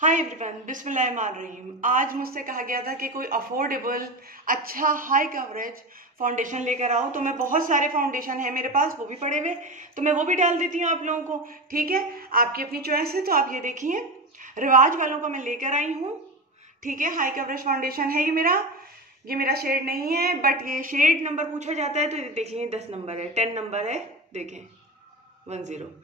Hi everyone, बिस्मिल्लाहिर्रहमानिर्रहीम। आज मुझसे कहा गया था कि कोई अफोर्डेबल अच्छा हाई कवरेज फाउंडेशन लेकर आओ, तो मैं बहुत सारे फाउंडेशन है मेरे पास, वो भी पड़े हुए, तो मैं वो भी डाल देती हूँ आप लोगों को। ठीक है, आपकी अपनी चॉइस है। तो आप ये देखिए, रिवाज वालों को मैं लेकर आई हूँ। ठीक है, हाई कवरेज फाउंडेशन है ये मेरा शेड नहीं है, बट ये शेड नंबर पूछा जाता है तो ये देखिए 10 नंबर है, 10 नंबर है, देखें 10।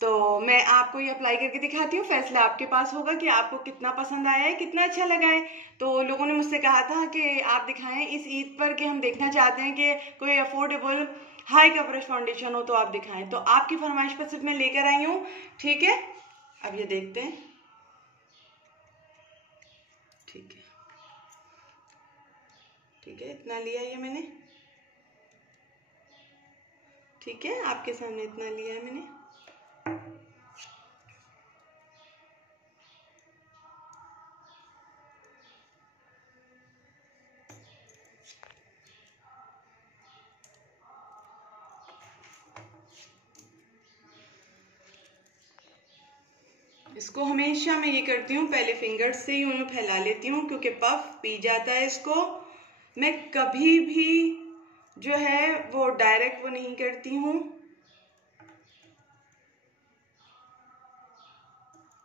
तो मैं आपको ये अप्लाई करके दिखाती हूँ, फैसला आपके पास होगा कि आपको कितना पसंद आया है, कितना अच्छा लगा है। तो लोगों ने मुझसे कहा था कि आप दिखाएं इस ईद पर, कि हम देखना चाहते हैं कि कोई अफोर्डेबल हाई कवरेज फाउंडेशन हो तो आप दिखाएं। तो आपकी फरमाइश पर सिर्फ मैं लेकर आई हूँ। ठीक है, अब ये देखते हैं। ठीक है, ठीक है, इतना लिया ये मैंने। ठीक है, आपके सामने इतना लिया है मैंने। इसको हमेशा मैं ये करती हूँ, पहले फिंगर से ही उन्हें फैला लेती हूँ, क्योंकि पफ पी जाता है इसको। मैं कभी भी जो है वो डायरेक्ट वो नहीं करती हूँ,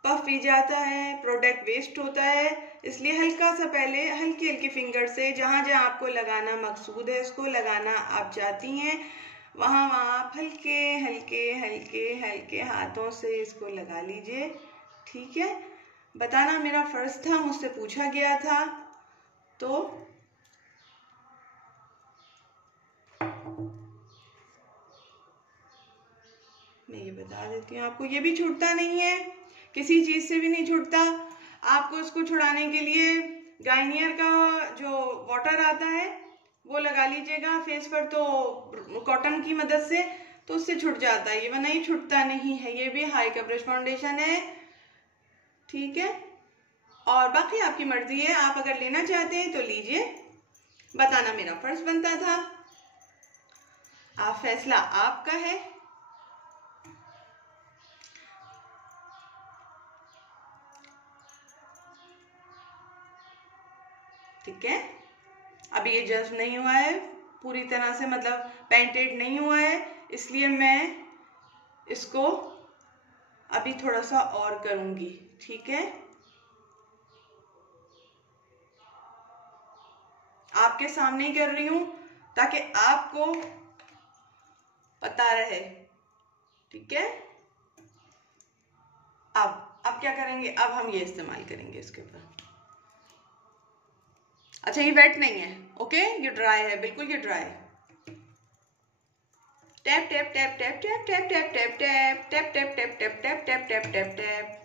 पफ पी जाता है, प्रोडक्ट वेस्ट होता है। इसलिए हल्का सा पहले हल्की हल्की फिंगर से, जहां जहां आपको लगाना मकसूद है, इसको लगाना आप चाहती हैं, वहां वहां आप हल्के हल्के हल्के हल्के हाथों से इसको लगा लीजिए। ठीक है, बताना मेरा फर्ज था, मुझसे पूछा गया था, तो मैं ये बता देती हूँ आपको। ये भी छूटता नहीं है, किसी चीज से भी नहीं छूटता। आपको इसको छुड़ाने के लिए गार्नियर का जो वाटर आता है वो लगा लीजिएगा फेस पर, तो कॉटन की मदद से, तो उससे छूट जाता है ये, वरना ये छूटता नहीं है। ये भी हाई कवरेज फाउंडेशन है। ठीक है, और बाकी आपकी मर्जी है, आप अगर लेना चाहते हैं तो लीजिए, बताना मेरा फर्ज बनता था। आप फैसला आपका है। ठीक है, अभी ये जज्ब नहीं हुआ है पूरी तरह से, मतलब पेंटेड नहीं हुआ है, इसलिए मैं इसको अभी थोड़ा सा और करूंगी। ठीक है, आपके सामने ही कर रही हूं ताकि आपको पता रहे। ठीक है, अब क्या करेंगे, अब हम ये इस्तेमाल करेंगे इसके ऊपर। अच्छा, ये वेट नहीं है, ओके, ये ड्राई है, बिल्कुल ये ड्राई है। Tap tap tap tap tap tap tap tap tap tap tap tap tap tap tap tap tap.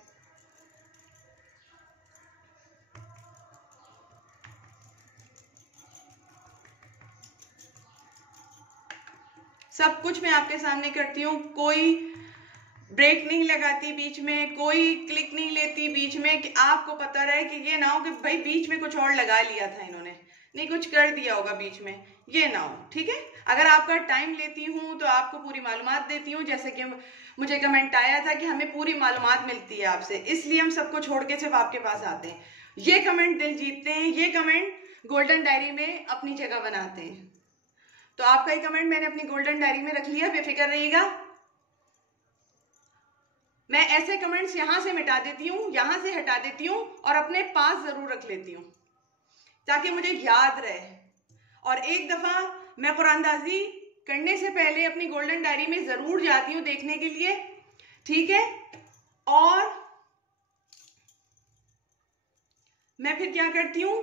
सब कुछ मैं आपके सामने करती हूँ, कोई ब्रेक नहीं लगाती बीच में, कोई क्लिक नहीं लेती बीच में, कि आपको पता रहे कि ये ना हो कि भाई बीच में कुछ और लगा लिया था इन्होंने, नहीं कुछ कर दिया होगा बीच में, ये ना हो। ठीक है, अगर आपका टाइम लेती हूँ तो आपको पूरी मालूमात देती हूँ, जैसे कि मुझे कमेंट आया था कि हमें पूरी मालूमात मिलती है आपसे, इसलिए हम सबको छोड़ के सिर्फ आपके पास आते हैं। ये कमेंट दिल जीतते हैं, ये कमेंट गोल्डन डायरी में अपनी जगह बनाते हैं। तो आपका ये कमेंट मैंने अपनी गोल्डन डायरी में रख लिया, बेफिक्र रहिएगा। मैं ऐसे कमेंट्स यहां से मिटा देती हूँ, यहां से हटा देती हूँ, और अपने पास जरूर रख लेती हूँ ताकि मुझे याद रहे। और एक दफा मैं कुरानदाजी करने से पहले अपनी गोल्डन डायरी में जरूर जाती हूँ देखने के लिए। ठीक है, और मैं फिर क्या करती हूँ,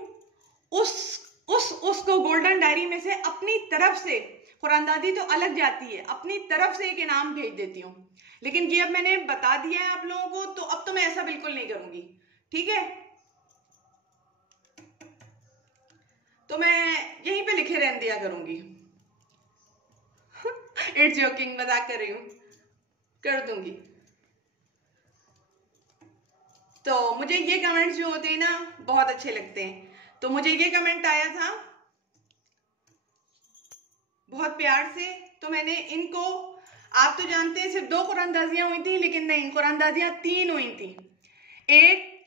उसको गोल्डन डायरी में से अपनी तरफ से, कुरानदाजी तो अलग जाती है, अपनी तरफ से एक इनाम भेज देती हूँ। लेकिन ये अब मैंने बता दिया है आप लोगों को, तो अब तो मैं ऐसा बिल्कुल नहीं करूंगी। ठीक है, तो मैं यहीं पे लिखे रहने दिया करूंगी। इट्स जोकिंग, मजाक कर रही हूं, कर दूंगी। तो मुझे ये कमेंट्स जो होते हैं ना बहुत अच्छे लगते हैं। तो मुझे ये कमेंट आया था बहुत प्यार से, तो मैंने इनको, आप तो जानते हैं सिर्फ 2 कुरानदाजियां हुई थी, लेकिन नहीं, कुरानदाजियां 3 हुई थी। एक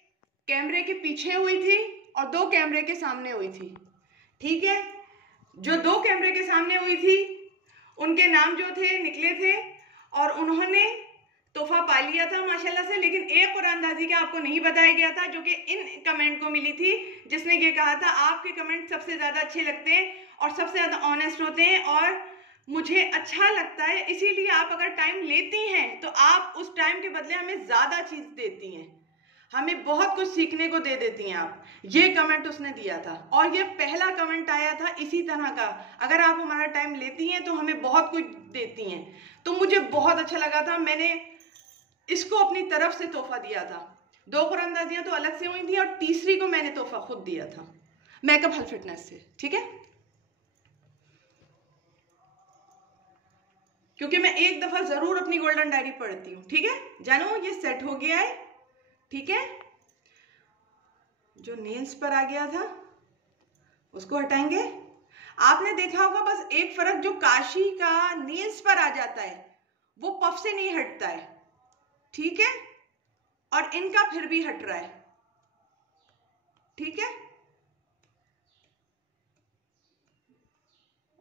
कैमरे के पीछे हुई थी और 2 कैमरे के सामने हुई थी। ठीक है, जो 2 कैमरे के सामने हुई थी उनके नाम जो थे निकले थे और उन्होंने तोहफा पा लिया था माशाल्लाह से। लेकिन एक कुरानंदाजी का आपको नहीं बताया गया था, जो कि इन कमेंट को मिली थी, जिसने ये कहा था आपके कमेंट सबसे ज़्यादा अच्छे लगते हैं और सबसे ज़्यादा ऑनेस्ट होते हैं और मुझे अच्छा लगता है, इसीलिए आप अगर टाइम लेती हैं तो आप उस टाइम के बदले हमें ज़्यादा चीज़ देती हैं, हमें बहुत कुछ सीखने को दे देती हैं आप। ये कमेंट उसने दिया था और ये पहला कमेंट आया था इसी तरह का, अगर आप हमारा टाइम लेती हैं तो हमें बहुत कुछ देती हैं। तो मुझे बहुत अच्छा लगा था, मैंने इसको अपनी तरफ से तोहफा दिया था। 2 कुरानंदाजियाँ तो अलग से हुई थी और तीसरी को मैंने तोहफा खुद दिया था मेकअप हेल्थ फिटनेस से। ठीक है, क्योंकि मैं एक दफा जरूर अपनी गोल्डन डायरी पढ़ती हूँ। ठीक है जानो, ये सेट हो गया है। ठीक है, जो नेल्स पर आ गया था उसको हटाएंगे। आपने देखा होगा बस एक फर्क, जो काशी का नेल्स पर आ जाता है वो पफ से नहीं हटता है। ठीक है, और इनका फिर भी हट रहा है। ठीक है,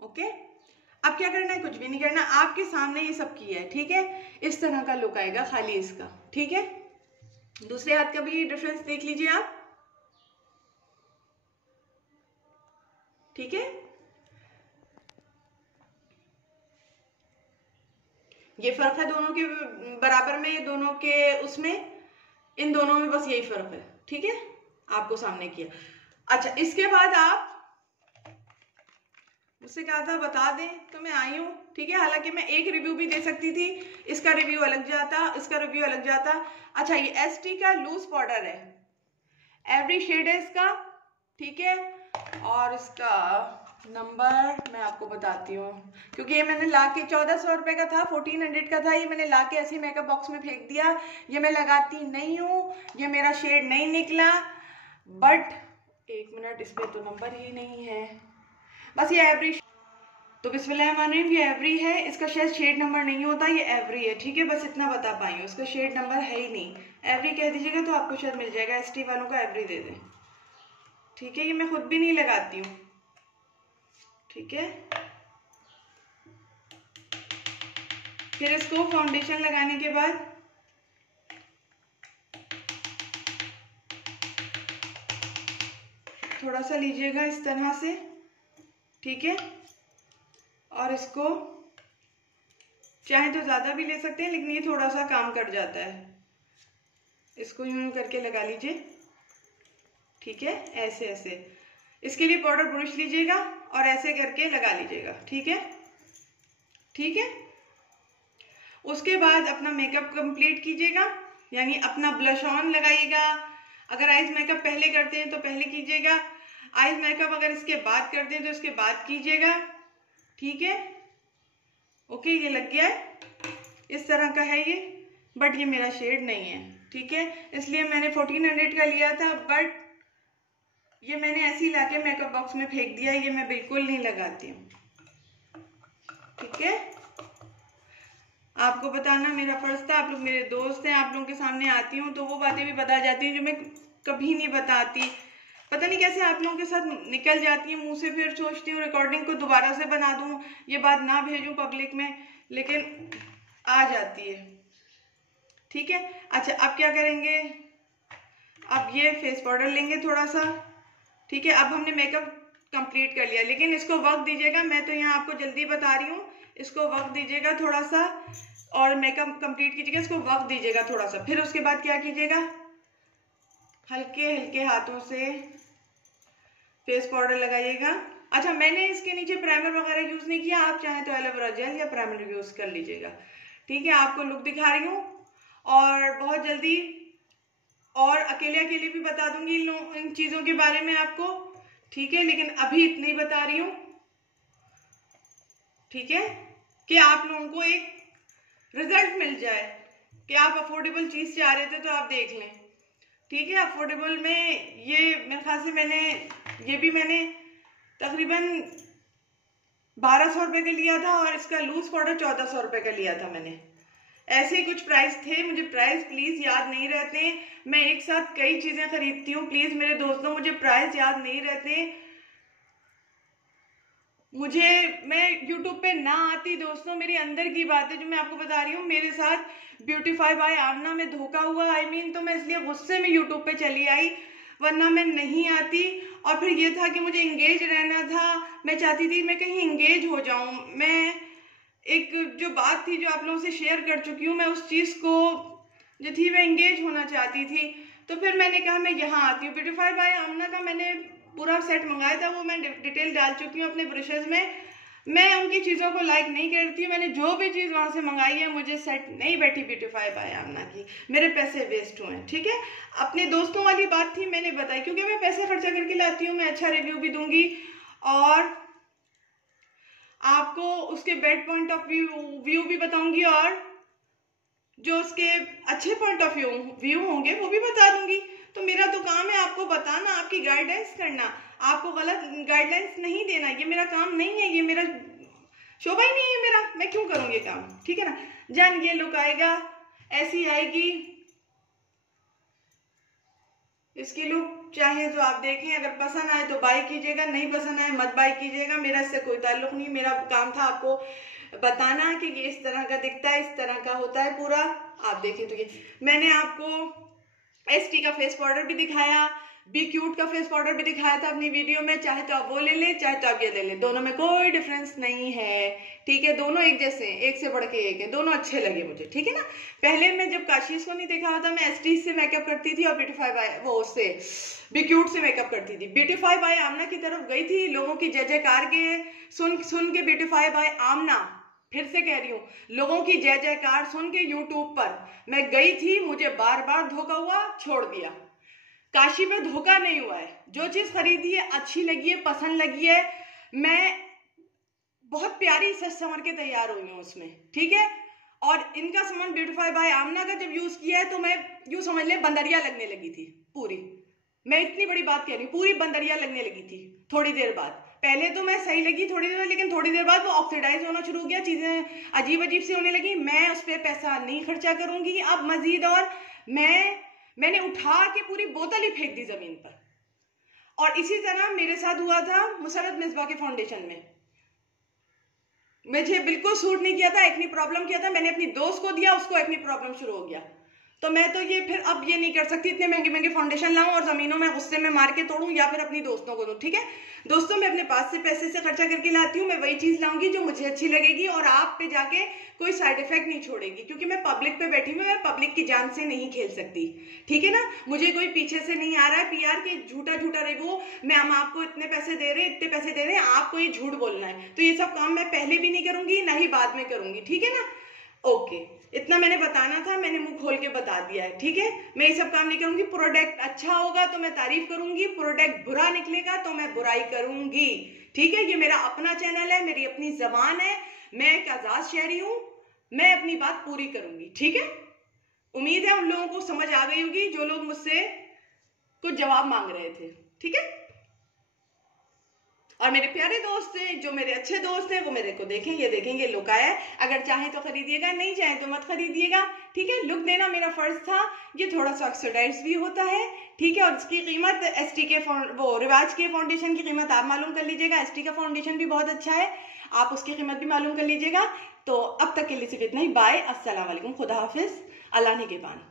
ओके। अब क्या करना है, कुछ भी नहीं करना, आपके सामने ये सब किया है। ठीक है, इस तरह का लुक आएगा खाली इसका। ठीक है, दूसरे हाथ का भी डिफरेंस देख लीजिए आप। ठीक है, ये फर्क है दोनों के बराबर में, दोनों के उसमें, इन दोनों में बस यही फर्क है। ठीक है, आपको सामने किया। अच्छा, इसके बाद आप मुझसे कहा था बता दें तो मैं आई हूँ। ठीक है, हालांकि मैं एक रिव्यू भी दे सकती थी, इसका रिव्यू अलग जाता, इसका रिव्यू अलग जाता। अच्छा, ये एसटी का लूज पाउडर है, एवरी शेड है इसका। ठीक है, और इसका नंबर मैं आपको बताती हूँ, क्योंकि ये मैंने ला के 1400 रुपये का था, 1400 का था। ये मैंने ला के ऐसे मेकअप बॉक्स में फेंक दिया। ये मैं लगाती नहीं हूँ, ये मेरा शेड नहीं निकला। बट एक मिनट, इस पर तो नंबर ही नहीं है, बस ये एवरी। तो बिस्मिल्लाहिर्रहमानिर्रहीम, ये एवरी है, इसका शायद शेड नंबर नहीं होता, ये एवरी है। ठीक है, बस इतना बता पाई हूँ, इसका शेड नंबर है ही नहीं। एवरी कह दीजिएगा तो आपको शायद मिल जाएगा, एसटी वालों का एवरी दे दें। ठीक है, ये मैं खुद भी नहीं लगाती हूँ। ठीक है, फिर इसको फाउंडेशन लगाने के बाद थोड़ा सा लीजिएगा इस तरह से। ठीक है, और इसको चाहे तो ज़्यादा भी ले सकते हैं, लेकिन ये थोड़ा सा काम कर जाता है। इसको यूं करके लगा लीजिए। ठीक है, ऐसे ऐसे। इसके लिए पाउडर ब्रश लीजिएगा और ऐसे करके लगा लीजिएगा। ठीक है, ठीक है। उसके बाद अपना मेकअप कंप्लीट कीजिएगा, यानी अपना ब्लश ऑन लगाइएगा। अगर आइज मेकअप पहले करते हैं तो पहले कीजिएगा, आइज मेकअप अगर इसके बाद करते हैं तो इसके बाद कीजिएगा। ठीक है, ओके, ये लग गया है, इस तरह का है ये, बट ये मेरा शेड नहीं है। ठीक है, इसलिए मैंने 1400 का लिया था, बट ये मैंने ऐसे ही लाके मेकअप बॉक्स में फेंक दिया, ये मैं बिल्कुल नहीं लगाती हूँ। ठीक है, आपको बताना मेरा फर्ज था, आप लोग मेरे दोस्त हैं, आप लोगों के सामने आती हूँ तो वो बातें भी बता जाती हैं जो मैं कभी नहीं बताती। पता नहीं कैसे आप लोगों के साथ निकल जाती है मुंह से, फिर सोचती हूँ रिकॉर्डिंग को दोबारा से बना दूँ, ये बात ना भेजूँ पब्लिक में, लेकिन आ जाती है। ठीक है, अच्छा, अब क्या करेंगे, अब ये फेस पाउडर लेंगे थोड़ा सा। ठीक है, अब हमने मेकअप कंप्लीट कर लिया, लेकिन इसको वक्त दीजिएगा, मैं तो यहाँ आपको जल्दी बता रही हूँ, इसको वक्त दीजिएगा थोड़ा सा और मेकअप कंप्लीट कीजिएगा, इसको वक्त दीजिएगा थोड़ा सा। फिर उसके बाद क्या कीजिएगा, हल्के हल्के हाथों से फेस पाउडर लगाइएगा। अच्छा, मैंने इसके नीचे प्राइमर वगैरह यूज नहीं किया, आप चाहें तो एलोवेरा जेल या प्राइमर यूज कर लीजिएगा। ठीक है, आपको लुक दिखा रही हूँ और बहुत जल्दी और अकेले अकेले भी बता दूंगी इन चीजों के बारे में आपको। ठीक है, लेकिन अभी इतनी बता रही हूँ। ठीक है, कि आप लोगों को एक रिजल्ट मिल जाए कि आप अफोर्डेबल चीज चाह रहे थे तो आप देख लें। ठीक है, अफोर्डेबल में ये मेरे ख्याल से मैंने तकरीबन 1200 रुपये का लिया था और इसका लूज पाउडर 1400 रुपये का लिया था मैंने। ऐसे ही कुछ प्राइस थे, मुझे प्राइस प्लीज याद नहीं रहते। मैं एक साथ कई चीजें खरीदती हूँ, प्लीज मेरे दोस्तों मुझे प्राइस याद नहीं रहते। मैं यूट्यूब पे ना आती दोस्तों, मेरी अंदर की बात है जो मैं आपको बता रही हूँ। मेरे साथ ब्यूटीफाई बाय आमना में धोखा हुआ, तो मैं इसलिए गुस्से में यूट्यूब पे चली आई, वरना मैं नहीं आती। और फिर ये था कि मुझे इंगेज रहना था, मैं चाहती थी मैं कहीं इंगेज हो जाऊं। मैं एक जो बात थी जो आप लोगों से शेयर कर चुकी हूँ, मैं उस चीज को जो थी मैं इंगेज होना चाहती थी। तो फिर मैंने कहा मैं यहाँ आती हूँ। ब्यूटीफाई बाय आमना का मैंने पूरा सेट मंगाया था, वो मैं डिटेल डाल चुकी हूँ अपने ब्रशेज में। मैं उनकी चीज़ों को लाइक नहीं करती हूँ। मैंने जो भी चीज़ वहाँ से मंगाई है मुझे सेट नहीं बैठी ब्यूटीफाई बाय आमना की, मेरे पैसे वेस्ट हुए, ठीक है। अपने दोस्तों वाली बात थी, मैंने बताई, क्योंकि मैं पैसे खर्चा करके लाती हूँ, मैं अच्छा रिव्यू भी दूंगी और आपको उसके बैड पॉइंट ऑफ व्यू भी बताऊंगी, और जो उसके अच्छे पॉइंट ऑफ व्यू होंगे वो भी बता दूंगी। तो मेरा तो काम है आपको बताना, आपकी गाइडेंस करना, आपको गलत गाइडलाइंस नहीं देना। ये मेरा काम नहीं है, ये मेरा शोभा ही नहीं है मेरा, मैं क्यों करूँ ये काम, ठीक है ना। जन ये लुक आएगा, ऐसी आएगी इसकी लुक। चाहे तो आप देखें, अगर पसंद आए तो बाय कीजिएगा, नहीं पसंद आए मत बाय कीजिएगा, मेरा इससे कोई ताल्लुक नहीं। मेरा काम था आपको बताना कि ये इस तरह का दिखता है, इस तरह का होता है पूरा। आप देखें तो ये मैंने आपको ST का फेस पाउडर भी दिखाया, बी क्यूट का फेस पाउडर भी दिखाया था अपनी वीडियो में। चाहे तो आप वो ले लें, चाहे तो आप ये ले लें, दोनों में कोई डिफरेंस नहीं है, ठीक है। दोनों एक जैसे हैं, एक से बढ़ के एक है, दोनों अच्छे लगे मुझे, ठीक है ना। पहले मैं जब काशीज को नहीं देखा होता, मैं ST से मेकअप करती थी और ब्यूटीफाई बाय वो उससे बी क्यूट से मेकअप करती थी। ब्यूटीफाई बाय आमना की तरफ गई थी, लोगों की जय जयकार के सुन के ब्यूटीफाई बाय आमना, फिर से कह रही हूँ, लोगों की जय जयकार सुन के यूट्यूब पर मैं गई थी, मुझे बार बार धोखा हुआ, छोड़ दिया। काशी में धोखा नहीं हुआ है, जो चीज खरीदी है अच्छी लगी है, पसंद लगी है, मैं बहुत प्यारी सच संवर के तैयार हुई हूँ उसमें, ठीक है। और इनका सामान ब्यूटीफाई बाय आमना का जब यूज किया है तो मैं यूं समझ ले बंदरिया लगने लगी थी पूरी। मैं इतनी बड़ी बात कह रही हूँ, पूरी बंदरिया लगने लगी थी थोड़ी देर बाद। पहले तो मैं सही लगी थोड़ी देर, लेकिन थोड़ी देर बाद वो ऑक्सीडाइज होना शुरू हो गया, चीजें अजीब अजीब से होने लगी। मैं उस पर पैसा नहीं खर्चा करूंगी अब मजीद। और मैंने उठा के पूरी बोतल ही फेंक दी जमीन पर। और इसी तरह मेरे साथ हुआ था मुसरत मिसबा के फाउंडेशन में, मुझे बिल्कुल सूट नहीं किया था, एक्नी प्रॉब्लम किया था, मैंने अपनी दोस्त को दिया, उसको एक्नी प्रॉब्लम शुरू हो गया। तो मैं तो ये फिर अब ये नहीं कर सकती, इतने महंगे महंगे फाउंडेशन लाऊं और जमीनों में गुस्से में मार के तोड़ूं, या फिर अपनी दोस्तों को दूं, ठीक है। दोस्तों मैं अपने पास से पैसे से खर्चा करके लाती हूँ, मैं वही चीज लाऊंगी जो मुझे अच्छी लगेगी और आप पे जाके कोई साइड इफेक्ट नहीं छोड़ेगी, क्योंकि मैं पब्लिक पे बैठी हूँ, मैं पब्लिक की जान से नहीं खेल सकती, ठीक है ना। मुझे कोई पीछे से नहीं आ रहा है PR के झूठा झूठा रेगो, मैं हम आपको इतने पैसे दे रहे हैं, इतने पैसे दे रहे हैं, आपको ये झूठ बोलना है। तो ये सब काम मैं पहले भी नहीं करूंगी, ना ही बाद में करूंगी, ठीक है ना। ओके, इतना मैंने बताना था, मैंने मुंह खोल के बता दिया है, ठीक है। मैं ये सब काम नहीं करूंगी। प्रोडक्ट अच्छा होगा तो मैं तारीफ करूंगी, प्रोडक्ट बुरा निकलेगा तो मैं बुराई करूंगी, ठीक है। ये मेरा अपना चैनल है, मेरी अपनी जबान है, मैं एक आजाद शहरी हूं, मैं अपनी बात पूरी करूंगी, ठीक है। उम्मीद है उन लोगों को समझ आ गई होगी जो लोग मुझसे कुछ जवाब मांग रहे थे, ठीक है। और मेरे प्यारे दोस्त हैं, जो मेरे अच्छे दोस्त हैं, वो मेरे को देखें, ये देखेंगे लुक आया है, अगर चाहे तो खरीदिएगा, नहीं चाहे तो मत खरीदिएगा, ठीक है। लुक देना मेरा फर्ज था, ये थोड़ा सा ऑक्सीडाइज भी होता है, ठीक है। और इसकी कीमत ST के वो रिवाज के फाउंडेशन की कीमत आप मालूम कर लीजिएगा, ST का फाउंडेशन भी बहुत अच्छा है, आप उसकी कीमत भी मालूम कर लीजिएगा। तो अब तक के लिए सिर्फ इतना ही, बाय, अस्सलाम वालेकुम, खुदा हाफिज, अल्लाह निगहबान।